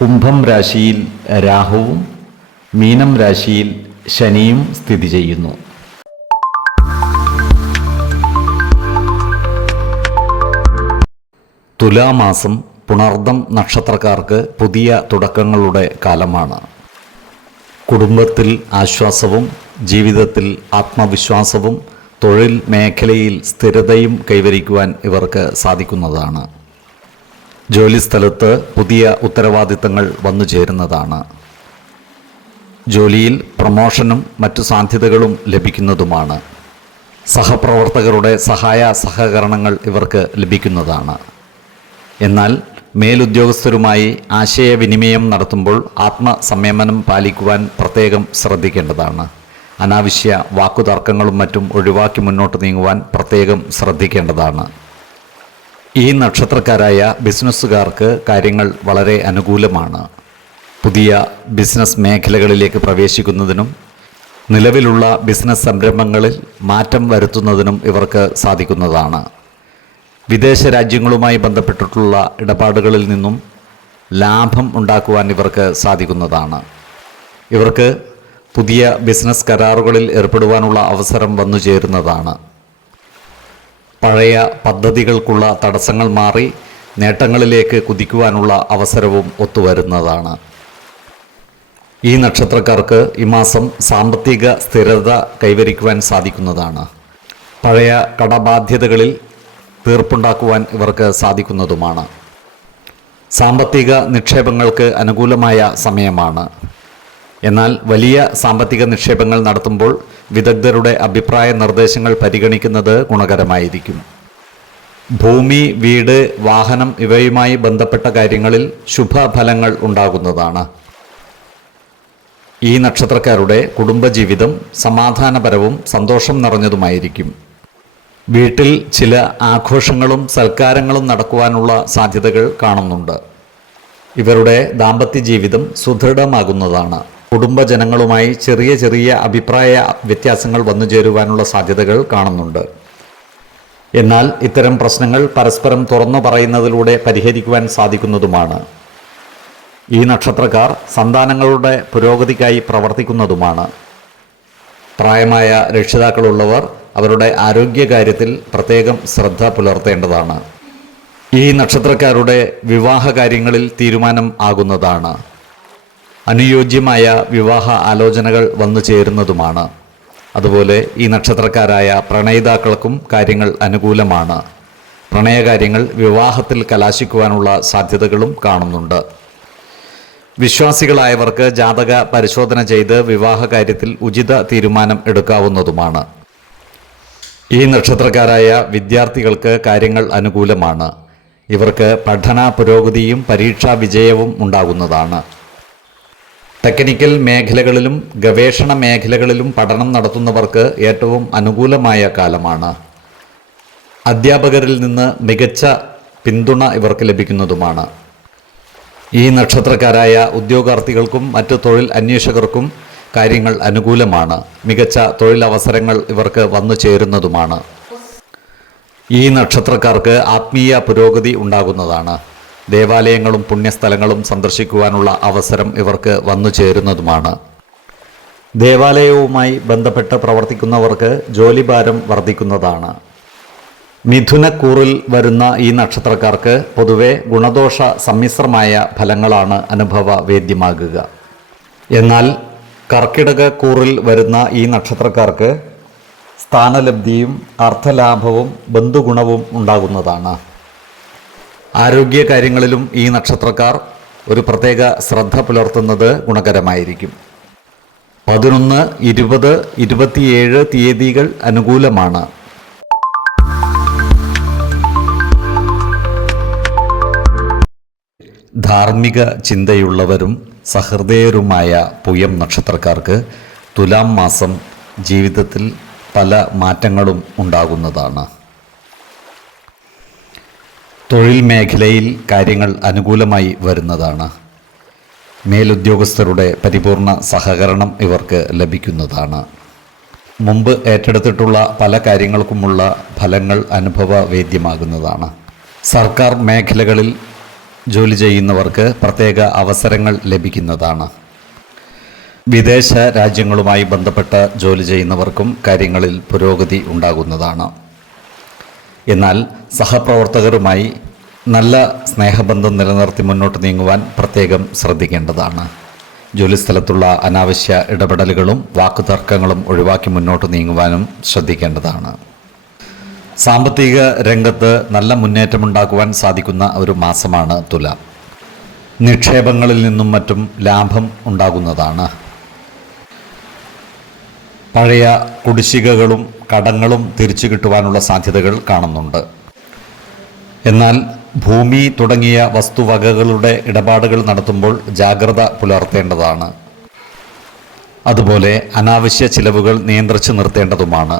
കുംഭം രാശിയിൽ രാഹുവും മീനം രാശിയിൽ ശനിയും സ്ഥിതി ചെയ്യുന്നു. തുലാമാസം പുണർദം നക്ഷത്രക്കാർക്ക് പുതിയ തുടക്കങ്ങളുടെ കാലമാണ്. കുടുംബത്തിൽ ആശ്വാസവും ജീവിതത്തിൽ ആത്മവിശ്വാസവും തൊഴിൽ മേഖലയിൽ സ്ഥിരതയും കൈവരിക്കുവാൻ ഇവർക്ക് സാധിക്കുന്നതാണ്. ജോലിസ്ഥലത്ത് പുതിയ ഉത്തരവാദിത്തങ്ങൾ വന്നു ചേരുന്നതാണ്. ജോലിയിൽ പ്രമോഷനും മറ്റു സാധ്യതകളും ലഭിക്കുന്നതുമാണ്. സഹപ്രവർത്തകരുടെ സഹായ സഹകരണങ്ങൾ ഇവർക്ക് ലഭിക്കുന്നതാണ്. എന്നാൽ മേലുദ്യോഗസ്ഥരുമായി ആശയവിനിമയം നടത്തുമ്പോൾ ആത്മസംയമനം പാലിക്കുവാൻ പ്രത്യേകം ശ്രദ്ധിക്കേണ്ടതാണ്. അനാവശ്യ വാക്കുതർക്കങ്ങളും മറ്റും ഒഴിവാക്കി മുന്നോട്ട് നീങ്ങുവാൻ പ്രത്യേകം ശ്രദ്ധിക്കേണ്ടതാണ്. ഈ നക്ഷത്രക്കാരായ ബിസിനസ്സുകാർക്ക് കാര്യങ്ങൾ വളരെ അനുകൂലമാണ്. പുതിയ ബിസിനസ് മേഖലകളിലേക്ക് പ്രവേശിക്കുന്നതിനും നിലവിലുള്ള ബിസിനസ് സംരംഭങ്ങളിൽ മാറ്റം വരുത്തുന്നതിനും ഇവർക്ക് സാധിക്കുന്നതാണ്. വിദേശ രാജ്യങ്ങളുമായി ബന്ധപ്പെട്ടിട്ടുള്ള ഇടപാടുകളിൽ നിന്നും ലാഭം ഉണ്ടാക്കുവാൻ ഇവർക്ക് സാധിക്കുന്നതാണ്. ഇവർക്ക് പുതിയ ബിസിനസ് കരാറുകളിൽ ഏർപ്പെടുവാനുള്ള അവസരം വന്നു ചേരുന്നതാണ് പഴയ പദ്ധതികൾക്കുള്ള തടസ്സങ്ങൾ മാറി നേട്ടങ്ങളിലേക്ക് കുതിക്കുവാനുള്ള അവസരവും ഒത്തുവരുന്നതാണ്. ഈ നക്ഷത്രക്കാർക്ക് ഈ മാസം സാമ്പത്തിക സ്ഥിരത കൈവരിക്കുവാൻ സാധിക്കുന്നതാണ്. പഴയ കടബാധ്യതകളിൽ തീർപ്പുണ്ടാക്കുവാൻ ഇവർക്ക് സാധിക്കുന്നതുമാണ്. സാമ്പത്തിക നിക്ഷേപങ്ങൾക്ക് അനുകൂലമായ സമയമാണ്. എന്നാൽ വലിയ സാമ്പത്തിക നിക്ഷേപങ്ങൾ നടത്തുമ്പോൾ വിദഗ്ധരുടെ അഭിപ്രായ നിർദ്ദേശങ്ങൾ പരിഗണിക്കുന്നത് ഗുണകരമായിരിക്കും. ഭൂമി വീട് വാഹനം ഇവയുമായി ബന്ധപ്പെട്ട കാര്യങ്ങളിൽ ശുഭഫലങ്ങൾ ഉണ്ടാകുന്നതാണ്. ഈ നക്ഷത്രക്കാരുടെ കുടുംബജീവിതം സമാധാനപരവും സന്തോഷം നിറഞ്ഞതുമായിരിക്കും. വീട്ടിൽ ചില ആഘോഷങ്ങളും സൽക്കാരങ്ങളും നടക്കുവാനുള്ള സാധ്യതകൾ കാണുന്നുണ്ട്. ഇവരുടെ ദാമ്പത്യ ജീവിതം സുദൃഢമാകുന്നതാണ്. കുടുംബജനങ്ങളുമായി ചെറിയ ചെറിയ അഭിപ്രായ വ്യത്യാസങ്ങൾ വന്നു ചേരുവാനുള്ള സാധ്യതകൾ കാണുന്നുണ്ട്. എന്നാൽ ഇത്തരം പ്രശ്നങ്ങൾ പരസ്പരം തുറന്നു പറയുന്നതിലൂടെ പരിഹരിക്കുവാൻ സാധിക്കുന്നതുമാണ്. ഈ നക്ഷത്രക്കാർ സന്താനങ്ങളുടെ പുരോഗതിക്കായി പ്രവർത്തിക്കുന്നതുമാണ്. പ്രായമായ രക്ഷിതാക്കളുള്ളവർ അവരുടെ ആരോഗ്യകാര്യത്തിൽ പ്രത്യേകം ശ്രദ്ധ പുലർത്തേണ്ടതാണ്. ഈ നക്ഷത്രക്കാരുടെ വിവാഹ കാര്യങ്ങളിൽ തീരുമാനം ആകുന്നതാണ്. അനുയോജ്യമായ വിവാഹ ആലോചനകൾ വന്നു ചേരുന്നതുമാണ്. അതുപോലെ ഈ നക്ഷത്രക്കാരായ പ്രണയിതാക്കൾക്കും കാര്യങ്ങൾ അനുകൂലമാണ്. പ്രണയകാര്യങ്ങൾ വിവാഹത്തിൽ കലാശിക്കുവാനുള്ള സാധ്യതകളും കാണുന്നുണ്ട്. വിശ്വാസികളായവർക്ക് ജാതക പരിശോധന ചെയ്ത് വിവാഹ കാര്യത്തിൽ ഉചിത തീരുമാനം എടുക്കാവുന്നതുമാണ്. ഈ നക്ഷത്രക്കാരായ വിദ്യാർത്ഥികൾക്ക് കാര്യങ്ങൾ അനുകൂലമാണ്. ഇവർക്ക് പഠന പുരോഗതിയും പരീക്ഷാ വിജയവും ഉണ്ടാകുന്നതാണ്. ടെക്നിക്കൽ മേഖലകളിലും ഗവേഷണ മേഖലകളിലും പഠനം നടത്തുന്നവർക്ക് ഏറ്റവും അനുകൂലമായ കാലമാണ്. അധ്യാപകരിൽ നിന്ന് മികച്ച പിന്തുണ ഇവർക്ക് ലഭിക്കുന്നതുമാണ്. ഈ നക്ഷത്രക്കാരായ ഉദ്യോഗാർത്ഥികൾക്കും മറ്റ് തൊഴിൽ അന്വേഷകർക്കും കാര്യങ്ങൾ അനുകൂലമാണ്. മികച്ച തൊഴിലവസരങ്ങൾ ഇവർക്ക് വന്നു ചേരുന്നതുമാണ്. ഈ നക്ഷത്രക്കാർക്ക് ആത്മീയ പുരോഗതി ഉണ്ടാകുന്നതാണ്. ദേവാലയങ്ങളും പുണ്യസ്ഥലങ്ങളും സന്ദർശിക്കുവാനുള്ള അവസരം ഇവർക്ക് വന്നു ചേരുന്നതുമാണ്. ദേവാലയവുമായി ബന്ധപ്പെട്ട് പ്രവർത്തിക്കുന്നവർക്ക് ജോലിഭാരം വർദ്ധിക്കുന്നതാണ്. മിഥുനക്കൂറിൽ വരുന്ന ഈ നക്ഷത്രക്കാർക്ക് പൊതുവെ ഗുണദോഷ സമ്മിശ്രമായ ഫലങ്ങളാണ് അനുഭവ വേദ്യമാകുക. എന്നാൽ കർക്കിടക കൂറിൽ വരുന്ന ഈ നക്ഷത്രക്കാർക്ക് സ്ഥാനലബ്ധിയും അർത്ഥലാഭവും ബന്ധുഗുണവും ഉണ്ടാകുന്നതാണ്. ആരോഗ്യ കാര്യങ്ങളിലും ഈ നക്ഷത്രക്കാർ ഒരു പ്രത്യേക ശ്രദ്ധ പുലർത്തുന്നത് ഗുണകരമായിരിക്കും. പതിനൊന്ന് ഇരുപത് ഇരുപത്തിയേഴ് തീയതികൾ അനുകൂലമാണ്. ധാർമ്മിക ചിന്തയുള്ളവരും സഹൃദയരുമായ പുയം നക്ഷത്രക്കാർക്ക് തുലാം മാസം ജീവിതത്തിൽ പല മാറ്റങ്ങളും ഉണ്ടാകുന്നതാണ്. തൊഴിൽ മേഖലയിൽ കാര്യങ്ങൾ അനുകൂലമായി വരുന്നതാണ്. മേലുദ്യോഗസ്ഥരുടെ പരിപൂർണ സഹകരണം ഇവർക്ക് ലഭിക്കുന്നതാണ്. മുമ്പ് ഏറ്റെടുത്തിട്ടുള്ള പല കാര്യങ്ങൾക്കുമുള്ള ഫലങ്ങൾ അനുഭവവേദ്യമാകുന്നതാണ്. സർക്കാർ മേഖലകളിൽ ജോലി ചെയ്യുന്നവർക്ക് പ്രത്യേക അവസരങ്ങൾ ലഭിക്കുന്നതാണ്. വിദേശ രാജ്യങ്ങളുമായി ബന്ധപ്പെട്ട ജോലി ചെയ്യുന്നവർക്കും കാര്യങ്ങളിൽ പുരോഗതി ഉണ്ടാകുന്നതാണ്. എന്നാൽ സഹപ്രവർത്തകരുമായി നല്ല സ്നേഹബന്ധം നിലനിർത്തി മുന്നോട്ട് നീങ്ങുവാൻ പ്രത്യേകം ശ്രദ്ധിക്കേണ്ടതാണ്. ജോലിസ്ഥലത്തുള്ള അനാവശ്യ ഇടപെടലുകളും വാക്കുതർക്കങ്ങളും ഒഴിവാക്കി മുന്നോട്ട് നീങ്ങുവാനും ശ്രദ്ധിക്കേണ്ടതാണ്. സാമ്പത്തിക രംഗത്ത് നല്ല മുന്നേറ്റമുണ്ടാക്കുവാൻ സാധിക്കുന്ന ഒരു മാസമാണ് തുല. നിക്ഷേപങ്ങളിൽ നിന്നും മറ്റും ലാഭം ഉണ്ടാകുന്നതാണ്. പഴയ കുടിശ്ശികകളും കടങ്ങളും തിരിച്ചു കിട്ടുവാനുള്ള സാധ്യതകൾ കാണുന്നുണ്ട്. എന്നാൽ ഭൂമി തുടങ്ങിയ വസ്തുവകകളുടെ ഇടപാടുകൾ നടത്തുമ്പോൾ ജാഗ്രത പുലർത്തേണ്ടതാണ്. അതുപോലെ അനാവശ്യ ചിലവുകൾ നിയന്ത്രിച്ചു നിർത്തേണ്ടതുമാണ്.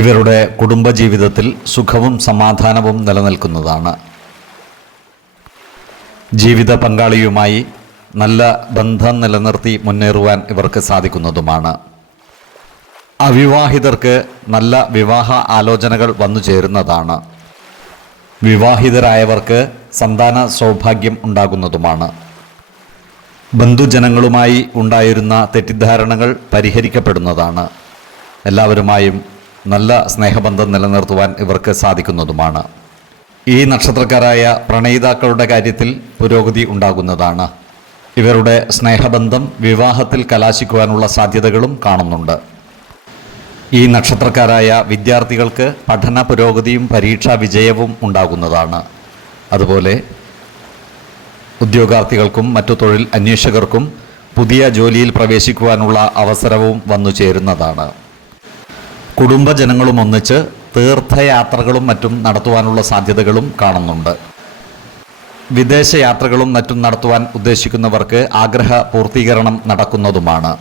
ഇവരുടെ കുടുംബജീവിതത്തിൽ സുഖവും സമാധാനവും നിലനിൽക്കുന്നതാണ്. ജീവിത പങ്കാളിയുമായി നല്ല ബന്ധം നിലനിർത്തി മുന്നേറുവാൻ ഇവർക്ക് സാധിക്കുന്നതുമാണ്. അവിവാഹിതർക്ക് നല്ല വിവാഹ ആലോചനകൾ വന്നു ചേരുന്നതാണ്. വിവാഹിതരായവർക്ക് സന്താന സൗഭാഗ്യം ഉണ്ടാകുന്നതുമാണ്. ബന്ധുജനങ്ങളുമായി ഉണ്ടായിരുന്ന തെറ്റിദ്ധാരണകൾ പരിഹരിക്കപ്പെടുന്നതാണ്. എല്ലാവരുമായും നല്ല സ്നേഹബന്ധം നിലനിർത്തുവാൻ ഇവർക്ക് സാധിക്കുന്നതുമാണ്. ഈ നക്ഷത്രക്കാരായ പ്രണയിതാക്കളുടെ കാര്യത്തിൽ പുരോഗതി ഉണ്ടാകുന്നതാണ്. ഇവരുടെ സ്നേഹബന്ധം വിവാഹത്തിൽ കലാശിക്കുവാനുള്ള സാധ്യതകളും കാണുന്നുണ്ട്. ഈ നക്ഷത്രക്കാരായ വിദ്യാർത്ഥികൾക്ക് പഠന പുരോഗതിയും പരീക്ഷാ വിജയവും ഉണ്ടാകുന്നതാണ്. അതുപോലെ ഉദ്യോഗാർത്ഥികൾക്കും മറ്റു തൊഴിൽ അന്വേഷകർക്കും പുതിയ ജോലിയിൽ പ്രവേശിക്കുവാനുള്ള അവസരവും വന്നു ചേരുന്നതാണ്. കുടുംബജനങ്ങളും ഒന്നിച്ച് തീർത്ഥയാത്രകളും മറ്റും നടത്തുവാനുള്ള സാധ്യതകളും കാണുന്നുണ്ട്. വിദേശയാത്രകളും മറ്റും നടത്തുവാൻ ഉദ്ദേശിക്കുന്നവർക്ക് ആഗ്രഹ പൂർത്തീകരണം നടക്കുന്നതുമാണ്.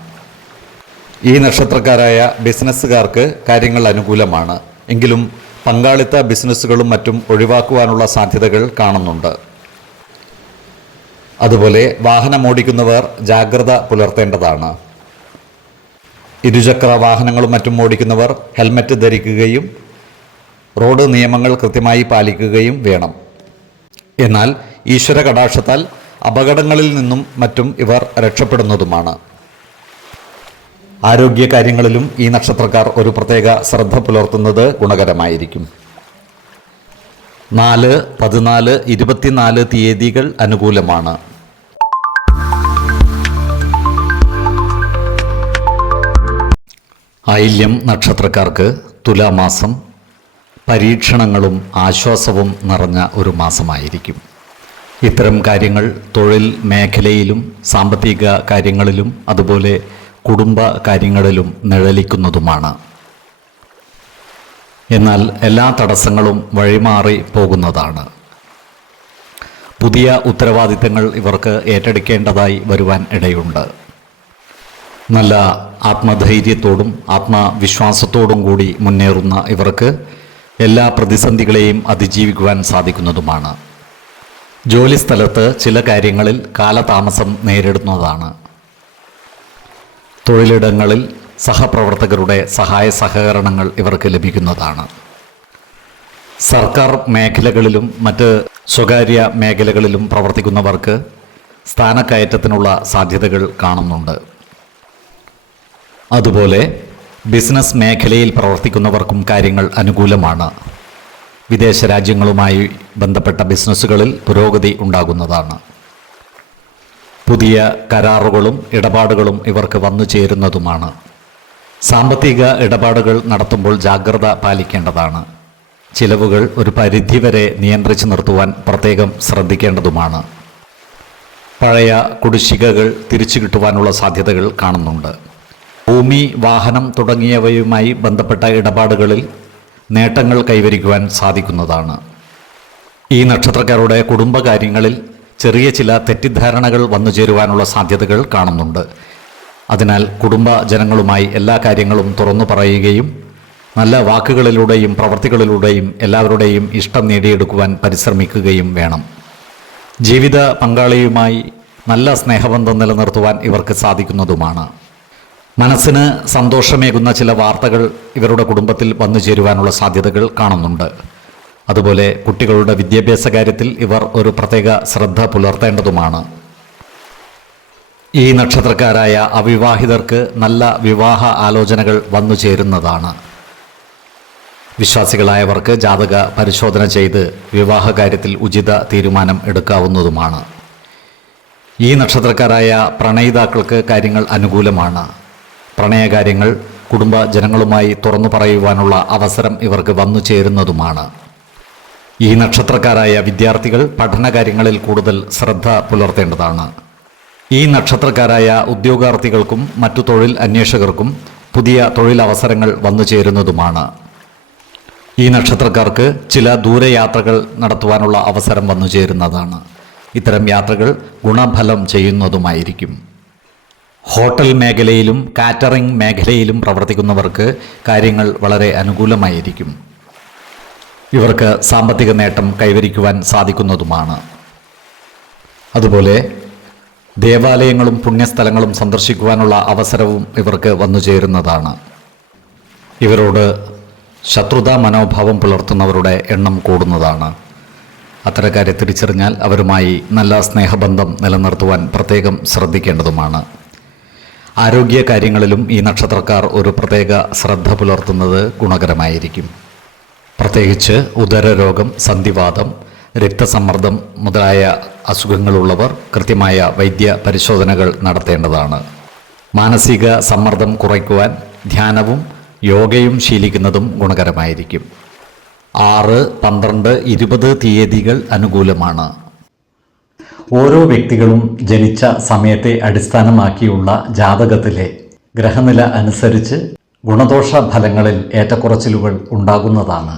ഈ നക്ഷത്രക്കാരായ ബിസിനസ്സുകാർക്ക് കാര്യങ്ങൾ അനുകൂലമാണ്. എങ്കിലും പങ്കാളിത്ത ബിസിനസ്സുകളും മറ്റും ഒഴിവാക്കുവാനുള്ള സാധ്യതകൾ കാണുന്നുണ്ട്. അതുപോലെ വാഹനമോടിക്കുന്നവർ ജാഗ്രത പുലർത്തേണ്ടതാണ്. ഇരുചക്ര വാഹനങ്ങളും മറ്റും ഓടിക്കുന്നവർ ഹെൽമറ്റ് ധരിക്കുകയും റോഡ് നിയമങ്ങൾ കൃത്യമായി പാലിക്കുകയും വേണം. എന്നാൽ ഈശ്വര കടാക്ഷത്താൽ അപകടങ്ങളിൽ നിന്നും മറ്റും ഇവർ രക്ഷപ്പെടുന്നതുമാണ്. ആരോഗ്യ കാര്യങ്ങളിലും ഈ നക്ഷത്രക്കാർ ഒരു പ്രത്യേക ശ്രദ്ധ പുലർത്തുന്നത് ഗുണകരമായിരിക്കും. നാല് പതിനാല് ഇരുപത്തിനാല് തീയതികൾ അനുകൂലമാണ്. ഐല്യം നക്ഷത്രക്കാർക്ക് തുലാമാസം പരീക്ഷണങ്ങളും ആശ്വാസവും നിറഞ്ഞ ഒരു മാസമായിരിക്കും. ഇത്തരം കാര്യങ്ങൾ തൊഴിൽ മേഖലയിലും സാമ്പത്തിക കാര്യങ്ങളിലും അതുപോലെ കുടുംബ കാര്യങ്ങളിലും നിഴലിക്കുന്നതുമാണ്. എന്നാൽ എല്ലാ തടസ്സങ്ങളും വഴിമാറി പോകുന്നതാണ്. പുതിയ ഉത്തരവാദിത്തങ്ങൾ ഇവർക്ക് ഏറ്റെടുക്കേണ്ടതായി വരുവാൻ ഇടയുണ്ട്. നല്ല ആത്മധൈര്യത്തോടും ആത്മവിശ്വാസത്തോടും കൂടി മുന്നേറുന്ന ഇവർക്ക് എല്ലാ പ്രതിസന്ധികളെയും അതിജീവിക്കുവാൻ സാധിക്കുന്നതുമാണ്. ജോലിസ്ഥലത്ത് ചില കാര്യങ്ങളിൽ കാലതാമസം നേരിടുന്നതാണ്. തൊഴിലിടങ്ങളിൽ സഹപ്രവർത്തകരുടെ സഹായ സഹകരണങ്ങൾ ഇവർക്ക് ലഭിക്കുന്നതാണ്. സർക്കാർ മേഖലകളിലും മറ്റ് സ്വകാര്യ മേഖലകളിലും പ്രവർത്തിക്കുന്നവർക്ക് സ്ഥാനക്കയറ്റത്തിനുള്ള സാധ്യതകൾ കാണുന്നുണ്ട്. അതുപോലെ ബിസിനസ് മേഖലയിൽ പ്രവർത്തിക്കുന്നവർക്കും കാര്യങ്ങൾ അനുകൂലമാണ്. വിദേശ രാജ്യങ്ങളുമായി ബന്ധപ്പെട്ട ബിസിനസ്സുകളിൽ പുരോഗതി ഉണ്ടാകുന്നതാണ്. പുതിയ കരാറുകളും ഇടപാടുകളും ഇവർക്ക് വന്നു ചേരുന്നതുമാണ്. സാമ്പത്തിക ഇടപാടുകൾ നടത്തുമ്പോൾ ജാഗ്രത പാലിക്കേണ്ടതാണ്. ചിലവുകൾ ഒരു പരിധിവരെ നിയന്ത്രിച്ചു നിർത്തുവാൻ പ്രത്യേകം ശ്രദ്ധിക്കേണ്ടതുമാണ്. പഴയ കുടിശ്ശികകൾ തിരിച്ചു കിട്ടുവാനുള്ള സാധ്യതകൾ കാണുന്നുണ്ട്. ഭൂമി വാഹനം തുടങ്ങിയവയുമായി ബന്ധപ്പെട്ട ഇടപാടുകളിൽ നേട്ടങ്ങൾ കൈവരിക്കുവാൻ സാധിക്കുന്നതാണ്. ഈ നക്ഷത്രക്കാരുടെ കുടുംബകാര്യങ്ങളിൽ ചെറിയ ചില തെറ്റിദ്ധാരണകൾ വന്നു ചേരുവാനുള്ള സാധ്യതകൾ കാണുന്നുണ്ട്. അതിനാൽ കുടുംബ ജനങ്ങളുമായി എല്ലാ കാര്യങ്ങളും തുറന്നു പറയുകയും നല്ല വാക്കുകളിലൂടെയും പ്രവർത്തികളിലൂടെയും എല്ലാവരുടെയും ഇഷ്ടം നേടിയെടുക്കുവാൻ പരിശ്രമിക്കുകയും വേണം. ജീവിത പങ്കാളിയുമായി നല്ല സ്നേഹബന്ധം നിലനിർത്തുവാൻ ഇവർക്ക് സാധിക്കുന്നതുമാണ്. മനസ്സിന് സന്തോഷമേകുന്ന ചില വാർത്തകൾ ഇവരുടെ കുടുംബത്തിൽ വന്നു ചേരുവാനുള്ള സാധ്യതകൾ കാണുന്നുണ്ട്. അതുപോലെ കുട്ടികളുടെ വിദ്യാഭ്യാസ കാര്യത്തിൽ ഇവർ ഒരു പ്രത്യേക ശ്രദ്ധ പുലർത്തേണ്ടതുമാണ്. ഈ നക്ഷത്രക്കാരായ അവിവാഹിതർക്ക് നല്ല വിവാഹ ആലോചനകൾ വന്നു ചേരുന്നതാണ്. വിശ്വാസികളായവർക്ക് ജാതക പരിശോധന ചെയ്ത് വിവാഹ കാര്യത്തിൽ ഉചിത തീരുമാനം എടുക്കാവുന്നതുമാണ്. ഈ നക്ഷത്രക്കാരായ പ്രണയിതാക്കൾക്ക് കാര്യങ്ങൾ അനുകൂലമാണ്. പ്രണയകാര്യങ്ങൾ കുടുംബ ജനങ്ങളുമായി തുറന്നു പറയുവാനുള്ള അവസരം ഇവർക്ക് വന്നു ചേരുന്നതുമാണ്. ഈ നക്ഷത്രക്കാരായ വിദ്യാർത്ഥികൾ പഠനകാര്യങ്ങളിൽ കൂടുതൽ ശ്രദ്ധ പുലർത്തേണ്ടതാണ്. ഈ നക്ഷത്രക്കാരായ ഉദ്യോഗാർത്ഥികൾക്കും മറ്റു തൊഴിൽ അന്വേഷകർക്കും പുതിയ തൊഴിലവസരങ്ങൾ വന്നു ചേരുന്നതുമാണ്. ഈ നക്ഷത്രക്കാർക്ക് ചില ദൂരയാത്രകൾ നടത്തുവാനുള്ള അവസരം വന്നു ചേരുന്നതാണ്. ഇത്തരം യാത്രകൾ ഗുണഫലം ചെയ്യുന്നതുമായിരിക്കും. ഹോട്ടൽ മേഖലയിലും കാറ്ററിംഗ് മേഖലയിലും പ്രവർത്തിക്കുന്നവർക്ക് കാര്യങ്ങൾ വളരെ അനുകൂലമായിരിക്കും. ഇവർക്ക് സാമ്പത്തിക നേട്ടം കൈവരിക്കുവാൻ സാധിക്കുന്നതുമാണ്. അതുപോലെ ദേവാലയങ്ങളും പുണ്യസ്ഥലങ്ങളും സന്ദർശിക്കുവാനുള്ള അവസരവും ഇവർക്ക് വന്നു ചേരുന്നതാണ്. ഇവരോട് ശത്രുതാ മനോഭാവം പുലർത്തുന്നവരുടെ എണ്ണം കൂടുന്നതാണ്. അത്തരക്കാരെ തിരിച്ചറിഞ്ഞാൽ അവരുമായി നല്ല സ്നേഹബന്ധം നിലനിർത്തുവാൻ പ്രത്യേകം ശ്രദ്ധിക്കേണ്ടതുമാണ്. ആരോഗ്യ കാര്യങ്ങളിലും ഈ നക്ഷത്രക്കാർ ഒരു പ്രത്യേക ശ്രദ്ധ പുലർത്തുന്നത് ഗുണകരമായിരിക്കും. പ്രത്യേകിച്ച് ഉദരരോഗം സന്ധിവാദം രക്തസമ്മർദ്ദം മുതലായ അസുഖങ്ങളുള്ളവർ കൃത്യമായ വൈദ്യ പരിശോധനകൾ നടത്തേണ്ടതാണ്. മാനസിക സമ്മർദ്ദം കുറയ്ക്കുവാൻ ധ്യാനവും യോഗയും ശീലിക്കുന്നതും ഗുണകരമായിരിക്കും. ആറ് പന്ത്രണ്ട് ഇരുപത് തീയതികൾ അനുകൂലമാണ്. ഓരോ വ്യക്തികളും ജനിച്ച സമയത്തെ അടിസ്ഥാനമാക്കിയുള്ള ജാതകത്തിലെ ഗ്രഹനില അനുസരിച്ച് ഗുണദോഷ ഫലങ്ങളിൽ ഏറ്റക്കുറച്ചിലുകൾ ഉണ്ടാകുന്നതാണ്.